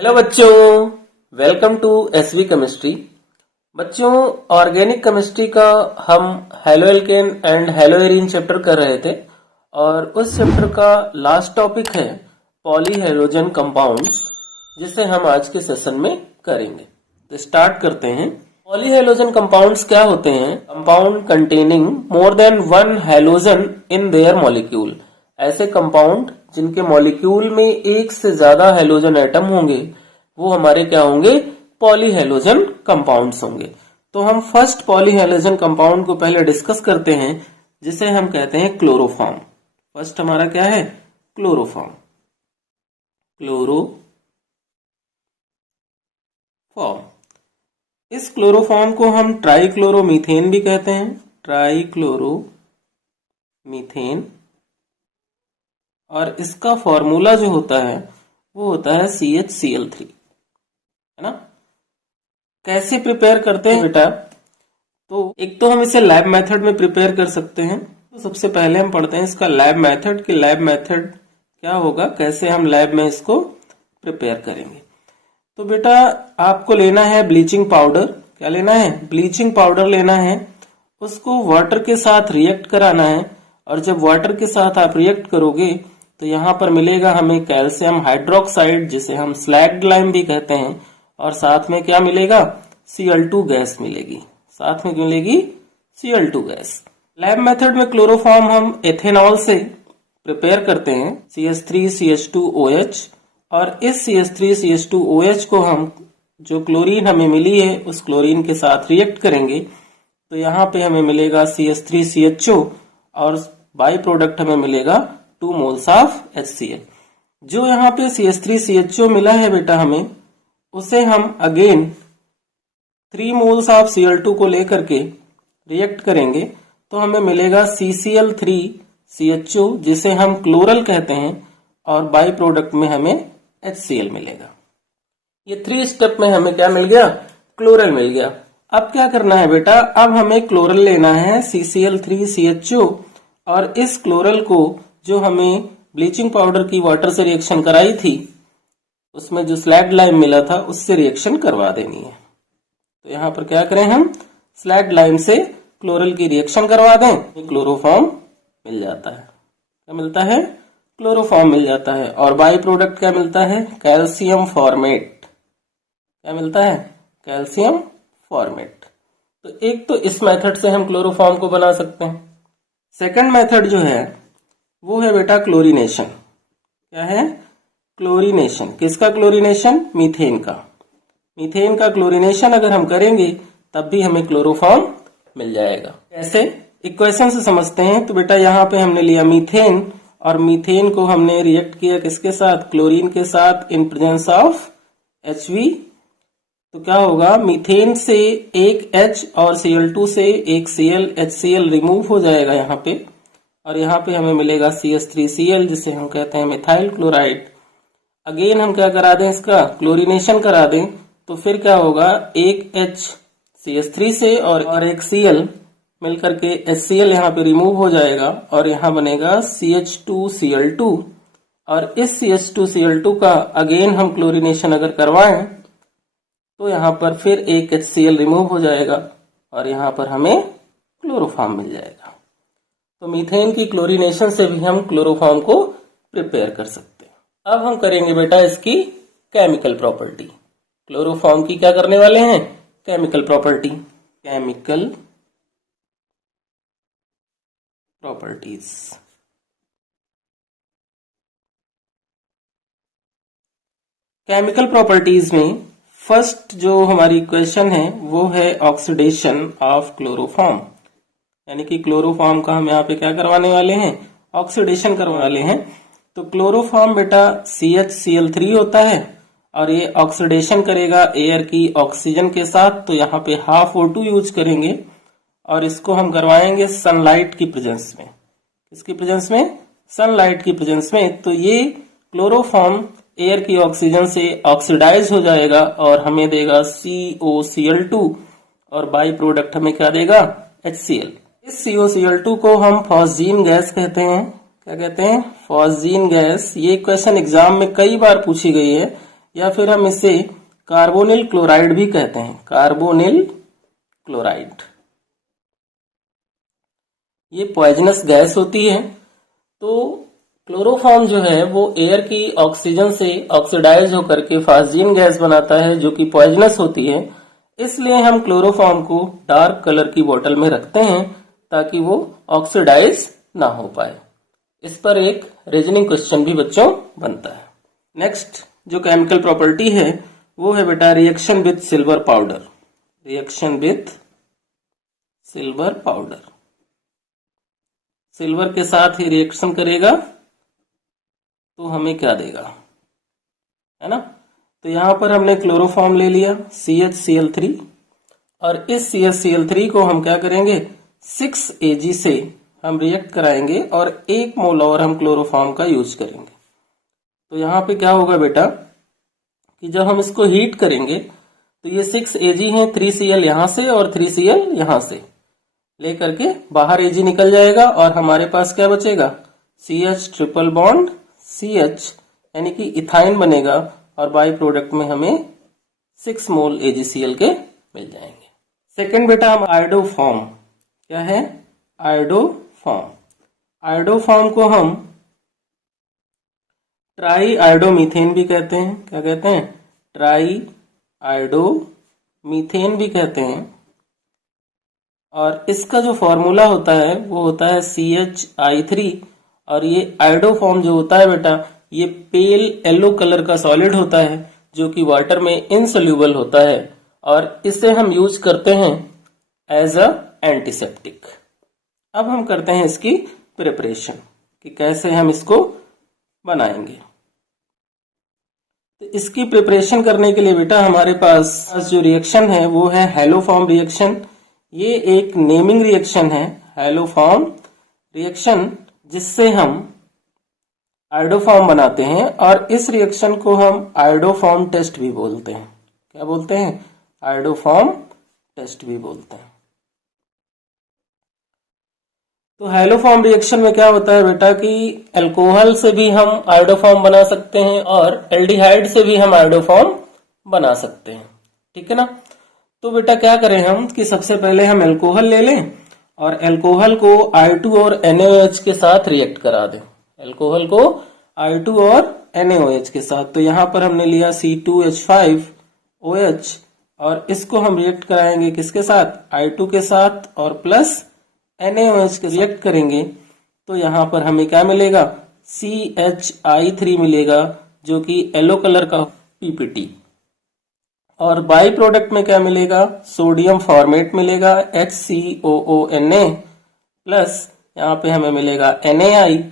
Hello बच्चों, welcome to SV chemistry. बच्चों, organic chemistry का हम हेलोएल्केन एंड हेलोएरीन चैप्टर कर रहे थे और उस चैप्टर का लास्ट टॉपिक है पॉलीहेलोजन कंपाउंड्स, जिसे हम आज के सेशन में करेंगे। तो स्टार्ट करते हैं। पॉलीहेलोजन कंपाउंड्स क्या होते हैं? Compound containing more than one halogen in their molecule. ऐसे कंपाउंड जिनके मॉलिक्यूल में एक से ज्यादा हेलोजन एटम होंगे वो हमारे क्या होंगे? पॉलीहेलोजन कंपाउंड्स होंगे। तो हम फर्स्ट पॉलीहेलोजन कंपाउंड को पहले डिस्कस करते हैं, जिसे हम कहते हैं क्लोरोफॉर्म। फर्स्ट हमारा क्या है? क्लोरोफॉर्म। क्लोरोफॉर्म। इस क्लोरोफॉर्म को हम ट्राइक्लोरोमीथेन भी कहते हैं। ट्राइक्लोरोमीथेन। और इसका फॉर्मूला जो होता है वो होता है CHCl3, है ना। कैसे प्रिपेयर करते हैं बेटा? तो एक तो हम इसे लैब मेथड में प्रिपेयर कर सकते हैं। तो सबसे पहले हम पढ़ते हैं इसका लैब मेथड कि लैब मेथड क्या होगा, कैसे हम लैब में इसको प्रिपेयर करेंगे। तो बेटा आपको लेना है ब्लीचिंग पाउडर। क्या लेना है? ब्लीचिंग पाउडर लेना है। उसको वाटर के साथ रिएक्ट कराना है और जब वाटर के साथ आप रिएक्ट करोगे तो यहाँ पर मिलेगा हमें कैल्शियम हाइड्रोक्साइड, जिसे हम स्लैग्ड लाइम भी कहते हैं, और साथ में क्या मिलेगा? Cl2 गैस मिलेगी। साथ में मिलेगी Cl2 गैस। लैब मेथड में क्लोरोफॉर्म हम एथेनॉल से प्रिपेयर करते हैं, CH3CH2OH। और इस CH3CH2OH को हम जो क्लोरीन हमें मिली है उस क्लोरीन के साथ रिएक्ट करेंगे तो यहाँ पे हमें मिलेगा CH3CHO और बाई प्रोडक्ट हमें मिलेगा 2 मोल्स ऑफ HCl। जो यहाँ पे CH3CHO मिला है बेटा हमें, उसे हम अगेन 3 मोल्स ऑफ Cl2 को लेकर के रिएक्ट करेंगे तो हमें मिलेगा CCl3CHO, जिसे हम क्लोरल कहते हैं, और बाई प्रोडक्ट में हमें HCl मिलेगा। ये 3 स्टेप में हमें क्या मिल गया? क्लोरल मिल गया। अब क्या करना है बेटा? अब हमें क्लोरल लेना है CCl3CHO, और इस क्लोरल को जो हमें ब्लीचिंग पाउडर की वाटर से रिएक्शन कराई थी उसमें जो स्लैग्ड लाइम मिला था उससे रिएक्शन करवा देनी है। तो यहाँ पर क्या करें? हम स्लैग्ड लाइम से क्लोरल की रिएक्शन करवा दें, क्लोरोफॉर्म मिल जाता है। क्या मिलता है? क्लोरोफॉर्म मिल जाता है। और बाई प्रोडक्ट क्या मिलता है? Calcium formate. क्या मिलता है? Calcium formate. तो एक तो इस मेथड से हम क्लोरोफॉर्म को बना सकते हैं। सेकंड मेथड जो है वो है बेटा क्लोरीनेशन। क्या है? क्लोरीनेशन। किसका क्लोरीनेशन? मीथेन का। मीथेन का क्लोरीनेशन अगर हम करेंगे तब भी हमें क्लोरोफॉर्म मिल जाएगा। कैसे? इक्वेशन से समझते हैं। तो बेटा यहाँ पे हमने लिया मीथेन, और मीथेन को हमने रिएक्ट किया किसके साथ? क्लोरीन के साथ, इन प्रेजेंस ऑफ Hv। तो क्या होगा? मीथेन से एक H और Cl2 से एक Cl, HCl रिमूव हो जाएगा यहाँ पे, और यहाँ पे हमें मिलेगा CH3Cl, जिसे हम कहते हैं मिथाइल क्लोराइड। अगेन हम क्या करा दें? इसका क्लोरीनेशन करा दें तो फिर क्या होगा? एक H CH3 से और एक Cl मिलकर के HCl यहाँ पे रिमूव हो जाएगा और यहाँ बनेगा CH2Cl2। और इस CH2Cl2 का अगेन हम क्लोरीनेशन अगर करवाएं तो यहाँ पर फिर एक HCl रिमूव हो जाएगा और यहाँ पर हमें क्लोरोफॉर्म मिल जाएगा। तो मीथेन की क्लोरीनेशन से भी हम क्लोरोफॉर्म को प्रिपेयर कर सकते हैं। अब हम करेंगे बेटा इसकी केमिकल प्रॉपर्टी। क्लोरोफॉर्म की क्या करने वाले हैं? Chemical property. Chemical properties. Chemical properties में फर्स्ट जो हमारी इक्वेशन है वो है ऑक्सीडेशन ऑफ क्लोरोफॉर्म, यानी कि क्लोरोफॉर्म का हम यहाँ पे क्या करवाने वाले हैं? ऑक्सीडेशन करवाने वाले हैं। तो क्लोरोफॉर्म बेटा CHCl3 होता है और ये ऑक्सीडेशन करेगा एयर की ऑक्सीजन के साथ, तो यहाँ पे हाफ O2 यूज करेंगे और इसको हम करवाएंगे सनलाइट की प्रेजेंस में। किसकी प्रेजेंस में? सनलाइट की प्रेजेंस में। तो ये क्लोरोफॉर्म एयर की ऑक्सीजन से ऑक्सीडाइज हो जाएगा और हमें देगा COCl2, और बाई प्रोडक्ट हमें क्या देगा? HCl। इस COCl2 को हम फॉस्जीन गैस कहते हैं। क्या कहते हैं? Phosgene gas. ये क्वेश्चन एग्जाम में कई बार पूछी गई है या फिर हम इसे कार्बोनिल क्लोराइड भी कहते हैं, कार्बोनिल क्लोराइड। ये पॉइजनस गैस होती है। तो क्लोरोफॉर्म जो है वो एयर की ऑक्सीजन से ऑक्सीडाइज होकर के फास्जीन गैस बनाता है जो कि पॉइजनस होती है। इसलिए हम क्लोरोफॉर्म को डार्क कलर की बोतल में रखते हैं ताकि वो ऑक्सीडाइज ना हो पाए। इस पर एक रीजनिंग क्वेश्चन भी बच्चों बनता है। नेक्स्ट जो केमिकल प्रॉपर्टी है वो है बेटा reaction with silver powder. Reaction with silver powder, silver के साथ ही रिएक्शन करेगा तो हमें क्या देगा, है ना। तो यहां पर हमने क्लोरोफॉर्म ले लिया CHCl3 और इस CHCl3 को हम क्या करेंगे 6 Ag से हम रिएक्ट कराएंगे और 1 मोल और हम क्लोरोफॉर्म का यूज करेंगे। तो यहाँ पे क्या होगा बेटा कि जब हम इसको हीट करेंगे तो ये 6 Ag है, 3Cl यहाँ से और 3Cl यहाँ से लेकर के बाहर Ag निकल जाएगा और हमारे पास क्या बचेगा CH ट्रिपल बॉन्ड CH यानी कि इथाइन बनेगा और बाई प्रोडक्ट में हमें 6 मोल AgCl के मिल जाएंगे। सेकेंड बेटा हम आयोडोफॉर्म, क्या है आयोडोफॉर्म। आयोडोफॉर्म को हम ट्राई आयोडोमीथेन भी कहते हैं। क्या कहते हैं ट्राई आयोडोमीथेन भी कहते हैं। और इसका जो फॉर्मूला होता है वो होता है CHI3 और ये आयोडोफॉर्म जो होता है बेटा ये पेल येलो कलर का सॉलिड होता है जो कि वाटर में इनसोल्यूबल होता है और इसे हम यूज करते हैं एज अ एंटीसेप्टिक। अब हम करते हैं इसकी प्रिपरेशन कि कैसे हम इसको बनाएंगे। तो इसकी प्रिपरेशन करने के लिए बेटा हमारे पास जो रिएक्शन है वो है हैलोफॉर्म रिएक्शन। ये एक नेमिंग रिएक्शन है हैलोफॉर्म रिएक्शन जिससे हम आयोडोफॉर्म बनाते हैं और इस रिएक्शन को हम आयोडोफॉर्म टेस्ट भी बोलते हैं। क्या बोलते हैं आयोडोफॉर्म टेस्ट भी बोलते हैं। तो हैलोफॉर्म रिएक्शन में क्या होता है बेटा कि अल्कोहल से भी हम आयोडोफॉर्म बना सकते हैं और एल्डिहाइड से भी हम आयोडोफॉर्म बना सकते हैं, ठीक है ना। तो बेटा क्या करें हम कि सबसे पहले हम अल्कोहल ले लें और अल्कोहल को I2 और NaOH के साथ रिएक्ट करा दें। अल्कोहल को I2 और NaOH के साथ, तो यहां पर हमने लिया C2H5OH और इसको हम रिएक्ट कराएंगे किसके साथ I2 के साथ और प्लस NaOH के रिएक्ट करेंगे तो यहां पर हमें क्या मिलेगा CHI3 मिलेगा जो कि येलो कलर का PPT। और बाई प्रोडक्ट में क्या मिलेगा सोडियम फॉर्मेट मिलेगा HCOONA प्लस यहाँ पे हमें मिलेगा NaI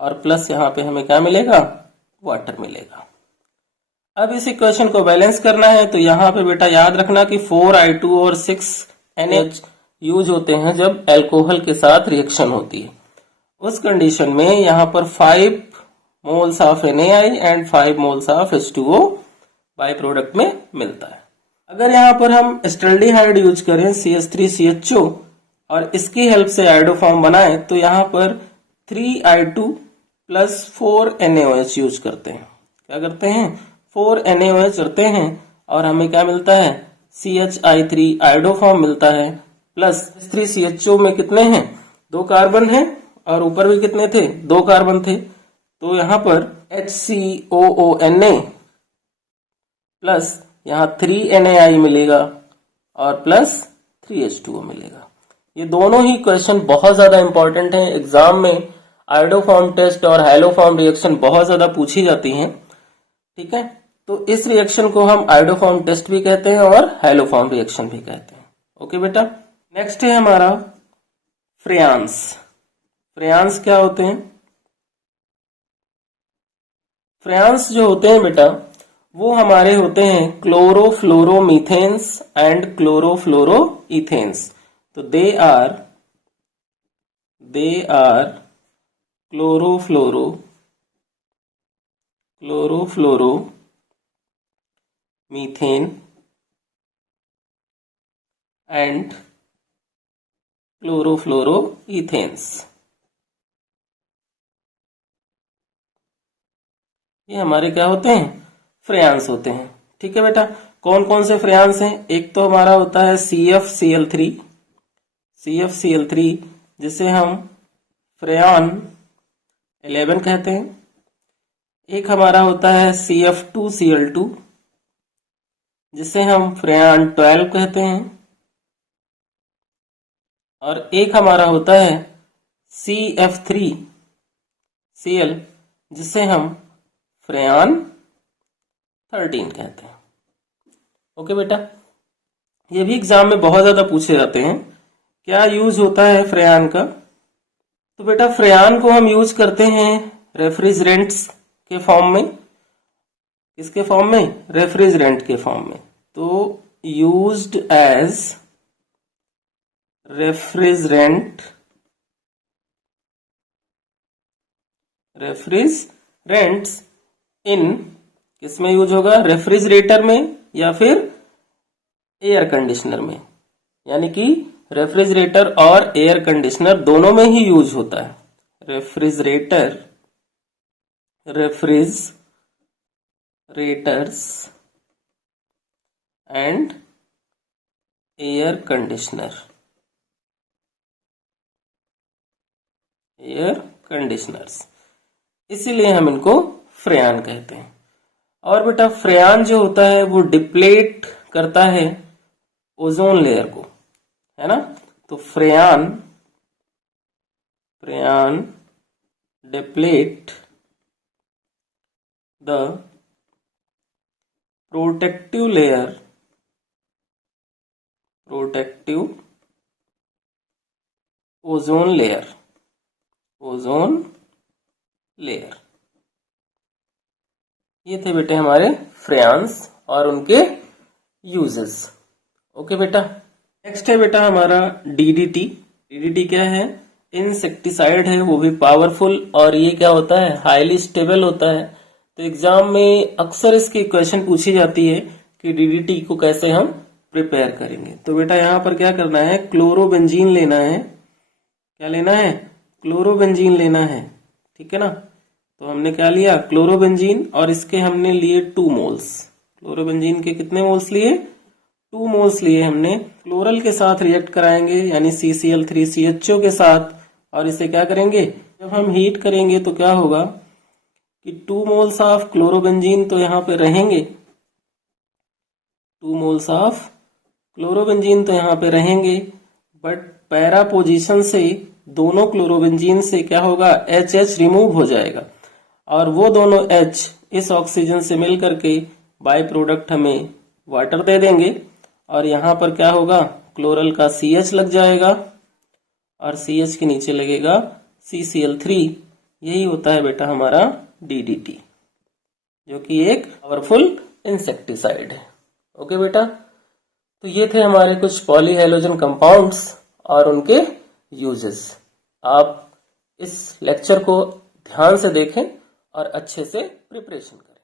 और प्लस यहाँ पे हमें क्या मिलेगा वाटर मिलेगा। अब इस इक्वेशन को बैलेंस करना है तो यहाँ पे बेटा याद रखना कि 4I2 और 6NaOH यूज होते हैं जब अल्कोहल के साथ रिएक्शन होती है। उस कंडीशन में यहाँ पर 5 moles of NaI and 5 moles of H2O by product में मिलता है। अगर यहाँ पर हम एस्टल्डिहाइड यूज करें CH3CHO और इसकी हेल्प से आयोडोफॉर्म बनाएं तो यहाँ पर 3I2 प्लस 4NaOH यूज करते हैं। क्या करते हैं 4NaOH करते हैं और हमें क्या मिलता है CHI3 आयोडोफॉर्म मिलता है प्लस 3CHO में कितने हैं 2 कार्बन हैं और ऊपर भी कितने थे 2 कार्बन थे। तो यहाँ पर HCOONA प्लस यहाँ 3NaI मिलेगा और प्लस 3H2O मिलेगा। ये दोनों ही क्वेश्चन बहुत ज्यादा इंपॉर्टेंट हैं एग्जाम में। आयोडोफॉर्म टेस्ट और हैलोफॉर्म रिएक्शन बहुत ज्यादा पूछी जाती हैं, ठीक है। तो इस रिएक्शन को हम आयोडोफॉर्म टेस्ट भी कहते हैं और हैलोफॉर्म रिएक्शन भी कहते हैं। ओके बेटा। नेक्स्ट है हमारा फ्रेयान्स। फ्रेयान्स क्या होते हैं फ्रेयान्स जो होते हैं बेटा वो हमारे होते हैं क्लोरोफ्लोरोमीथेन्स एंड क्लोरोफ्लोरोइथेन्स। तो दे आर क्लोरोफ्लोरोमीथेन एंड क्लोरोफ्लोरोइथेन्स। ये हमारे क्या होते हैं फ्रेयान्स होते हैं। ठीक है बेटा, कौन कौन से फ्रेयान्स हैं? एक तो हमारा होता है CFCl3, जिसे हम फ्रेयान 11 कहते हैं। एक हमारा होता है CF2Cl2, जिसे हम फ्रेयान 12 कहते हैं। और एक हमारा होता है CF3Cl, जिसे हम फ्रेयान 13 कहते हैं। ओके बेटा, ये भी एग्जाम में बहुत ज्यादा पूछे जाते हैं। क्या यूज होता है फ्रेयान का? तो बेटा फ्रेयान को हम यूज करते हैं रेफ्रिजरेंट्स के फॉर्म में। किसके फॉर्म में? रेफ्रिजरेंट के फॉर्म में। तो यूज्ड एज रेफ्रिजरेंट इन, किसमें यूज होगा? रेफ्रिजरेटर में या फिर एयर कंडीशनर में। यानी कि रेफ्रिजरेटर और एयर कंडीशनर दोनों में ही यूज होता है। रेफ्रिजरेटर्स एंड एयर कंडीशनर्स, इसीलिए हम इनको फ्रेयान कहते हैं। और बेटा फ्रेयान जो होता है वो डिप्लेट करता है ओजोन लेयर को, है ना। तो freon deplete the protective ozone layer. ये थे बेटे हमारे फ्रेयान्स और उनके यूजेस। ओके बेटा, नेक्स्ट है बेटा हमारा DDT। DDT क्या है? इंसेक्टिसाइड है, वो भी पावरफुल, और ये क्या होता है? हाईली स्टेबल होता है। तो एग्जाम में अक्सर इसकी क्वेश्चन पूछी जाती है कि DDT को कैसे हम प्रिपेयर करेंगे। तो बेटा यहाँ पर क्या करना है? क्लोरोबेंजीन लेना है। क्या लेना है? क्लोरोबेंजीन लेना है। ठीक है ना। तो हमने क्या लिया? क्लोरोबेंजीन, और इसके हमने लिए 2 मोल्स। क्लोरोबेंजीन के कितने मोल्स लिए? 2 मोल्स लिए हमने। क्लोरल के साथ रिएक्ट कराएंगे, यानी CCl3CHO के साथ, और इसे क्या करेंगे? जब हम हीट करेंगे तो क्या होगा कि 2 मोल्स ऑफ क्लोरोबेंजीन तो यहाँ पे रहेंगे, 2 मोल्स ऑफ क्लोरोबेंजीन तो यहाँ पे रहेंगे, बट पैरा पोजीशन से दोनों क्लोरोबेंजीन से क्या होगा? HH रिमूव हो जाएगा, और वो दोनों H इस ऑक्सीजन से मिल करके बाय प्रोडक्ट हमें वाटर दे देंगे, और यहाँ पर क्या होगा? क्लोरल का CH लग जाएगा, और CH के नीचे लगेगा CCl3। यही होता है बेटा हमारा DDT, जो कि एक पावरफुल इंसेक्टिसाइड है। ओके बेटा, तो ये थे हमारे कुछ पॉलीहेलोजन कंपाउंड्स और उनके यूजेस। आप इस लेक्चर को ध्यान से देखें और अच्छे से प्रिपरेशन करें।